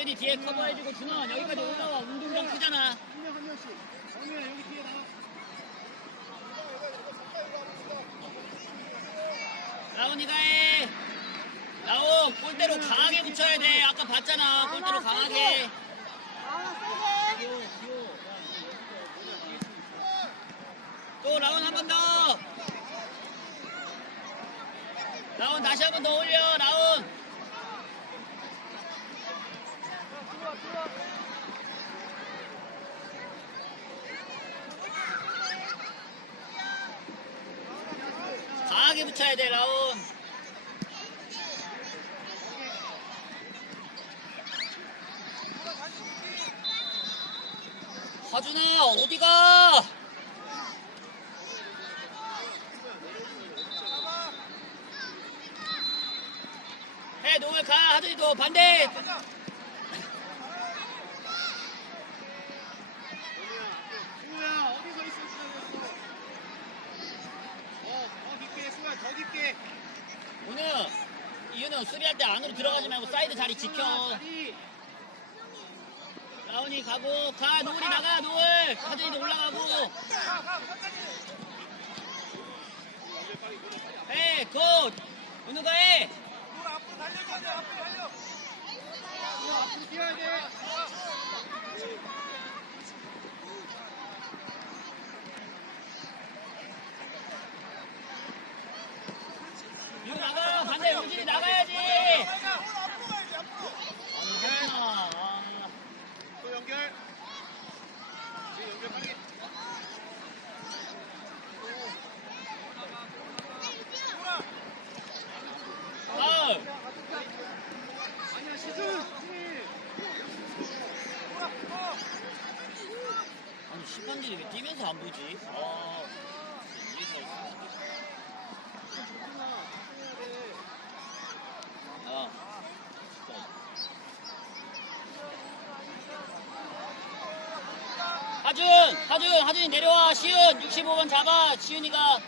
시은이 뒤에 커버해주고 준원 여기까지 올라와 운동장 크잖아 한명한 명씩. 정우야 여기 뒤에 나와. 라온이가 해. 라온 골대로 강하게 붙여야 돼. 아까 봤잖아. 골대로 강하게. 아, 세게. 또 라온 한 번 더. 라온 다시 한 번 더 올려. 라온. 강하게 붙여야 돼. 라온. 하준아 어디가? 해 노을 가 하준이 도 반대. 오늘 이유는 수비할 때 안으로 들어가지 말고 사이드 자리 지켜 라온이 가고 가 노을이 나가 노을. 하준이도 올라가고. 해굿 은우가 해. 승우 앞으로 뛰어야 돼. 이거 나가. 반대 우진이 나가야지 아, 아. 또 연결. 지금 연결 빨리. 파울 아니야 시즌. 아니 심판들이 왜 뛰면서 안 보지? 아, 이해가 없어. 아. 하준, 하준, 하준이 내려와. 시은 65번 잡아. 시은이가.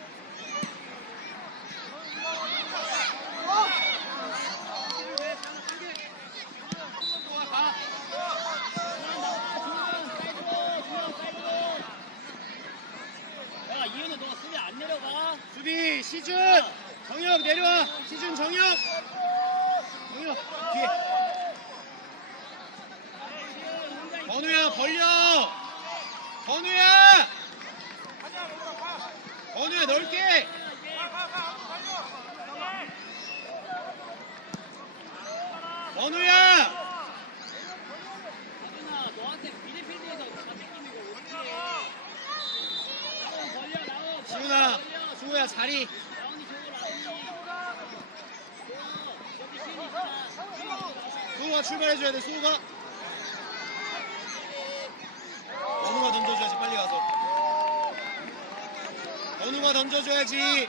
야, 이은우 너 수비 안 내려가? 수비 시즌. 정혁 내려와. 시즌 정혁. 정혁 뒤에. 건우야 벌려. 건우야. 건우야 넓게. 건우야. 지훈아. 수호야 자리. 수호가 출발해줘야 돼. 수호가 던져줘야지 빨리 가서. 건우가 던져줘야지.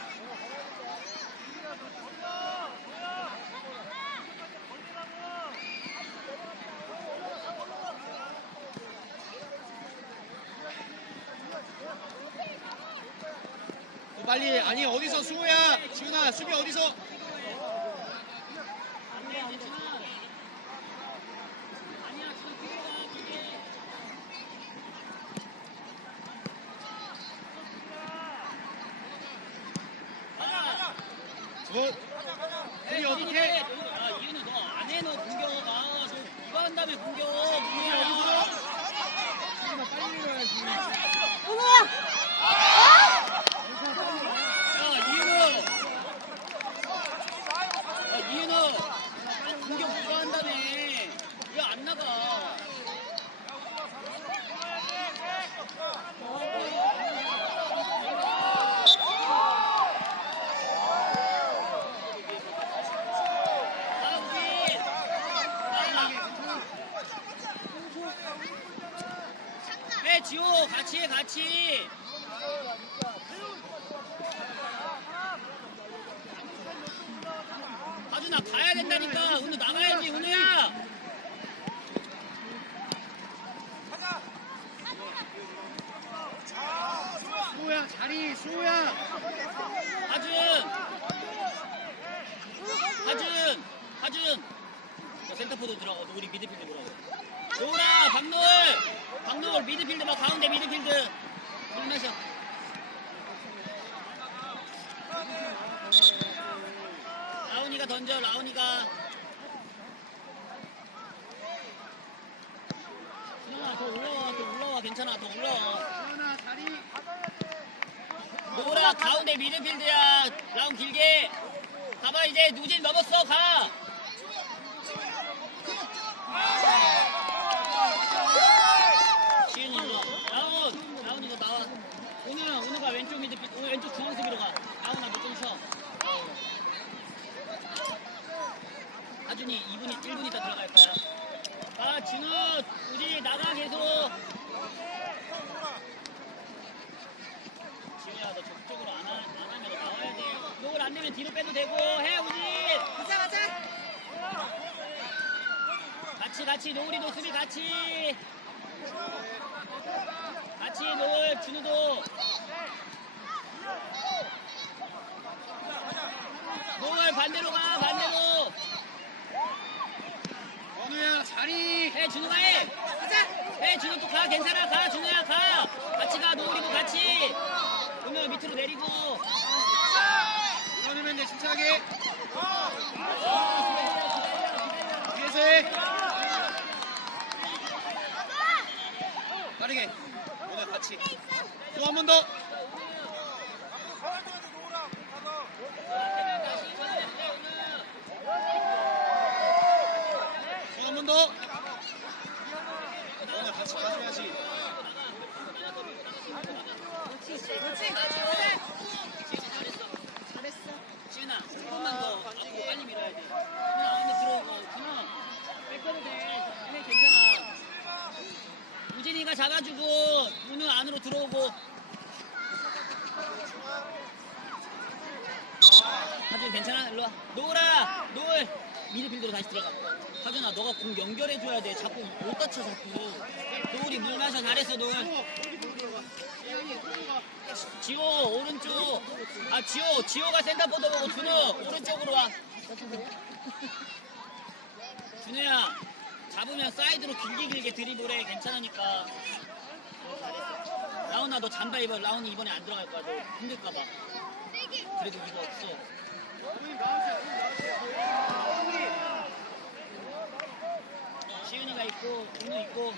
또 빨리 아니 어디서 수호야 지훈아 수비 어디서 안돼 괜찮아. 아니야 지금 뒤로 가 뒤에. 가자. 굿 수비 어떻게 야 이은우 너 안 해 너 공격. 아저 이거 한 다음에 공격. 이은우야. 수비가 빨리 밀어야지 은우야. 야 이은우. 야 이은우. 공격 누가 한다며. 왜 안 나가? 아, 우리. 아. 해 지호 같이 해 같이 하준아 가야 된다니까 은우 나가야지 은우야 수호야 자리 수호야. 하준. 하준. 하준. 자, 센터포드 들어가 우리 미드필드 들어가 노라 박노을. 박노을 미드필드 막 가운데 미드필드. 물 마셔 라온이가 던져. 라온이가. 준영아 더 올라와. 더 올라와. 괜찮아. 더 올라와 노라 가운데 미드필드야. 라운 길게. 가봐 이제. 누진 넘었어. 가. 시은이 일로. 와. 라운. 라운 이거 나와. 오늘 오늘가 왼쪽 미드필드 오늘 왼쪽 중앙 수비로 가. 라운아 쉬어 하준이 2분이 1분 있다 들어갈 거야. 아 진우 우진이 나가 계속 지우야 너 적극적으로 안, 하, 안 하면 너 나와야 돼 녹을 안 내면 뒤로 빼도 되고 해 우진. 가자 가자. 같이 같이. 노을이도 수비 같이. 같이 노을 준우도. 노을 반대로 가 반대로. 원우야 자리. 해 준우가 해. 가자. 해 준우 또 가. 괜찮아. 가 준우야 가. 같이 가. 노을이도 같이. 오늘 밑으로 내리고 밀어내면 돼 침착하게 뒤에서 해 빠르게. 오늘 같이. 또 한 번 더. 오늘 같이 가줘야지. 그렇지 그렇지 가자. 잘했어. 지은아 조금만 더 앞으로 빨리 밀어야 돼 준우 안에 들어오고 준우 뺏겨도 돼 해, 괜찮아 우진이가 잡아주고 문우 안으로 들어오고. 하준 괜찮아? 일로 와. 노을아 노을. 미드필드로 다시 들어가. 하준아 너가 공 연결해줘야 돼. 자꾸 못 다쳐 자꾸. 노을이 물 마셔. 잘했어 노을. 지호 오른쪽. 아 지호 지호가 센터포드 보고 준우 오른쪽으로 와. 준우야 잡으면 사이드로 길게 길게 드리블해. 괜찮으니까. 라온아 너 잠바 입어. 라온이 이번에 안 들어갈 거야. 너 힘들까봐. 그래도 이거 없어. 시윤이가 있고 준우 있고.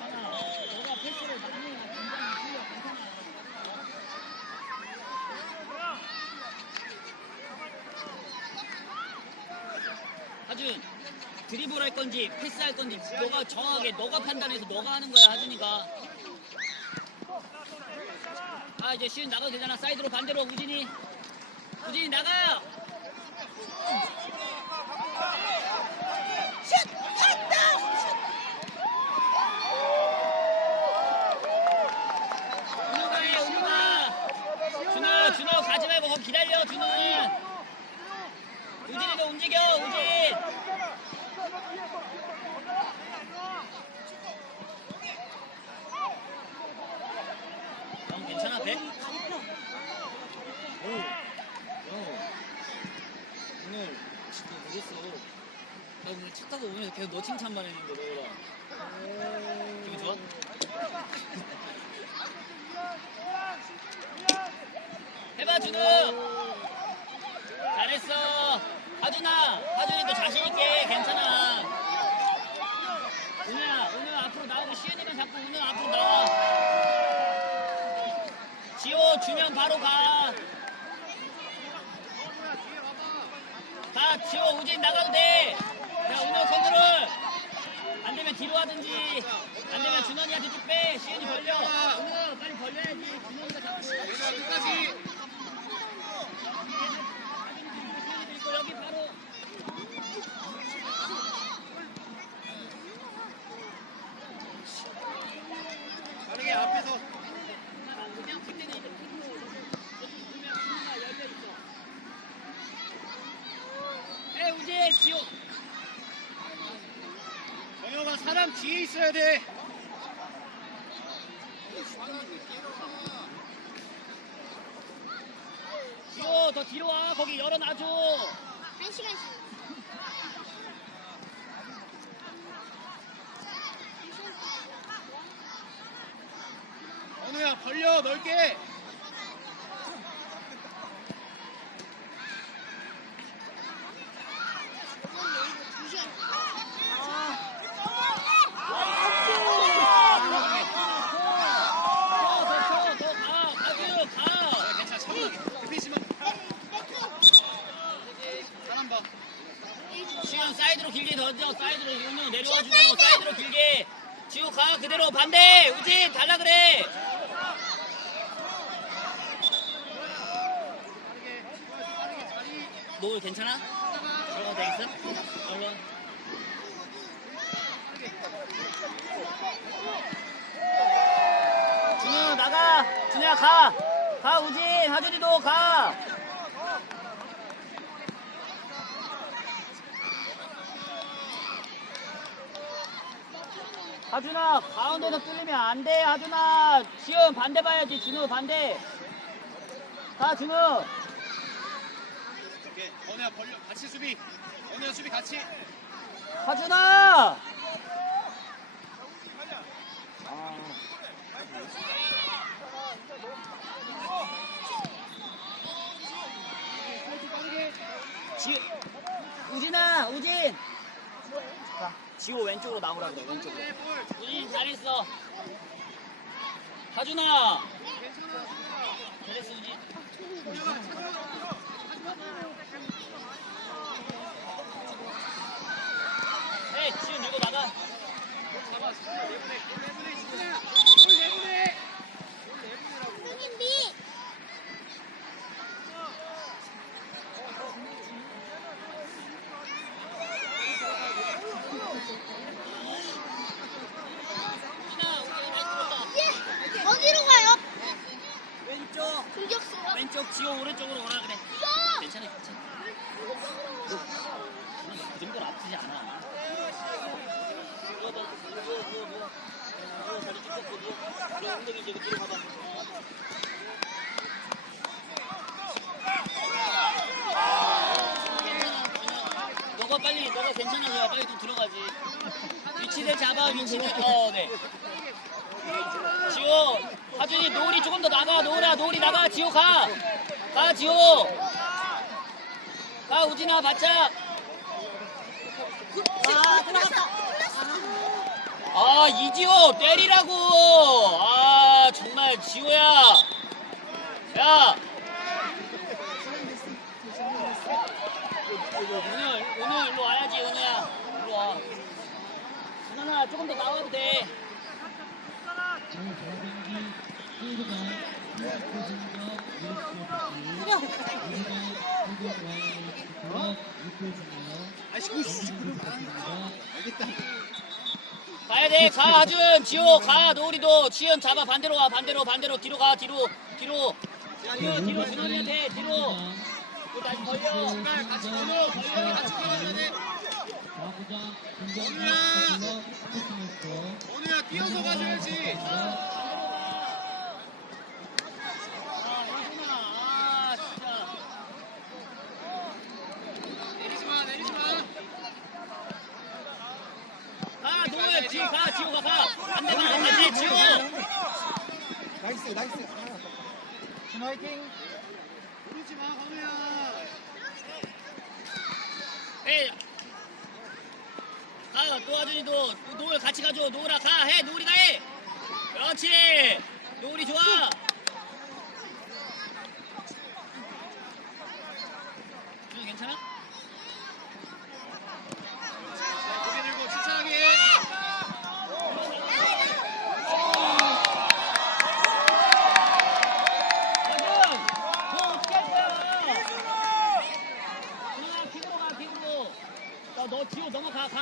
하나 너가 패스를 많이 해 굉장히 실력 괜찮아 하준 드리블 할 건지 패스 할 건지 너가 정확하게 너가 판단해서 너가 하는 거야 하준이가. 아 이제 시윤 나가도 되잖아. 사이드로 반대로 우진이. 우진이 나가 슛! 슛! 준호가 해 준호가. 준호 준호 가지 말고 거기 기다려 준호는. 우진이도 움직여 우진 형 괜찮아 돼? 오, 형 오늘 진짜 늦었어 나 오늘 차 타고 오면서 계속 너 칭찬만 했는데 너랑 기분 좋아? 해봐 준우 잘했어 하준아 하준이도 자신있게 괜찮아 은우야 은우 앞으로 나오고 시은이만 잡고 은우 앞으로 나와 지호 주면 바로 가 가, 지호 우진 나가도 돼. 자, 은호 컨트롤. 안 되면 뒤로 하든지, 안 되면 준원이한테 쭉 빼. 시은이 벌려. 은호 빨리 벌려야지. 준원이가 잡고. 얘들아 끝까지. 있고 여기 바로. 빠르게 앞에서. 그냥 그때는 사람 있어야 돼. 지호 더 뒤로 와 거기 열어놔줘 한 시간씩. 원우야 벌려 넓게. 두 시간. 더더더가 가주 가 괜찮아 참아. 대피시면 사람 봐. 지금 사이드로 길게 던져 사이드로 내려와주고 사이드로 길게. 지우 가 그대로 반대. 우진 달라 그래. 너 괜찮아? 들어가도 되겠어? 얼른 준우 나가. 준우야 가가 우진. 하준이도 가 하준아 가운데는 뚫리면 안 돼 하준아 지금 반대 봐야지 준우 반대 가 준우 오케이. 원우야 벌려. 같이 수비. 원우야 수비 같이. 하준아 지 우진아 우진 자 지호 왼쪽으로 나오라 그래 왼쪽으로. 우진 잘했어. 하준아. 잘했어 우진 에이 지호 밀고 나가 형님 미. 우진아 우진 잘 들었다 예. 어디로 가요? 왼쪽 공격수요? 왼쪽 지호 오른쪽으로 오라 그래 이거. 괜찮아 괜찮아 그 정도로 아프지 않아. 누워, 누워, 누워, 누워, 누워. 누워, 다리 쭉 뻗고 누워. 그래, 엉덩이 이제 뒤로 가봐. 너가 빨리, 너가 괜찮아, 야 빨리 좀 들어가지. 위치를 잡아, 위치를. 어, 네. 지호, 하준이 노을이 조금 더 나가, 노을아, 노을이 나가, 지호 가. 가, 지호. 가, 우진아, 바짝. 아, 들어갔다. 아 이지호 때리라고 아 정말 지호야 야 오늘 오늘 일로 와야지 은우야 일로 와 은 하나 조금 더 나와도 돼 아이고 씨. 알겠다. 가야 돼 가 하준 지호 가 노을이도 지현 잡아 반대로 와 반대로 반대로 뒤로 가 뒤로 뒤로 뒤로 뒤로 준원이한테 뒤로 또 다시 벌려 같이 벌려. 같이 뛰어줘 야 돼. 원우야. 원우야 뛰어서 가줘야지. 아, 현준아, 아, 진짜. 내리지 마 내리지 마. 가, 노을, 지호 가, 지호 가, 가. 안 돼, 안 돼, 지호. 나이스 나이스 준호 화이팅 오르지 마 건우야. 해. 가, 노아준이도 노을 같이 가줘. 노을아, 가, 해, 노을이 가 해. 그렇지. 노을이 좋아.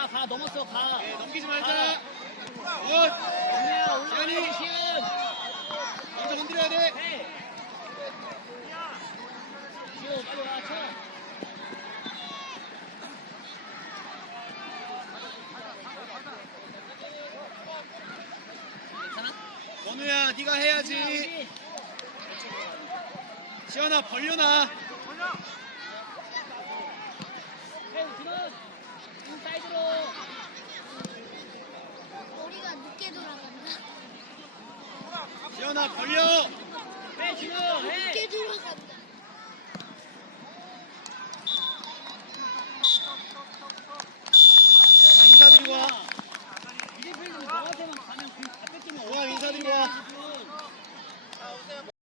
가, 넘었어, 가. 네, 넘기지 말자. 어, 굿. 시현이 먼저 건드려야 돼. 네. 시현, 빨리 와, 쳐. 원우야, 네가 해야지. 시현아, 벌려놔. 해우, 지금. 사이드로. 머리가 늦게 돌아간다. 지현아 벌려 해, 준우. 해. 늦게 돌아간다.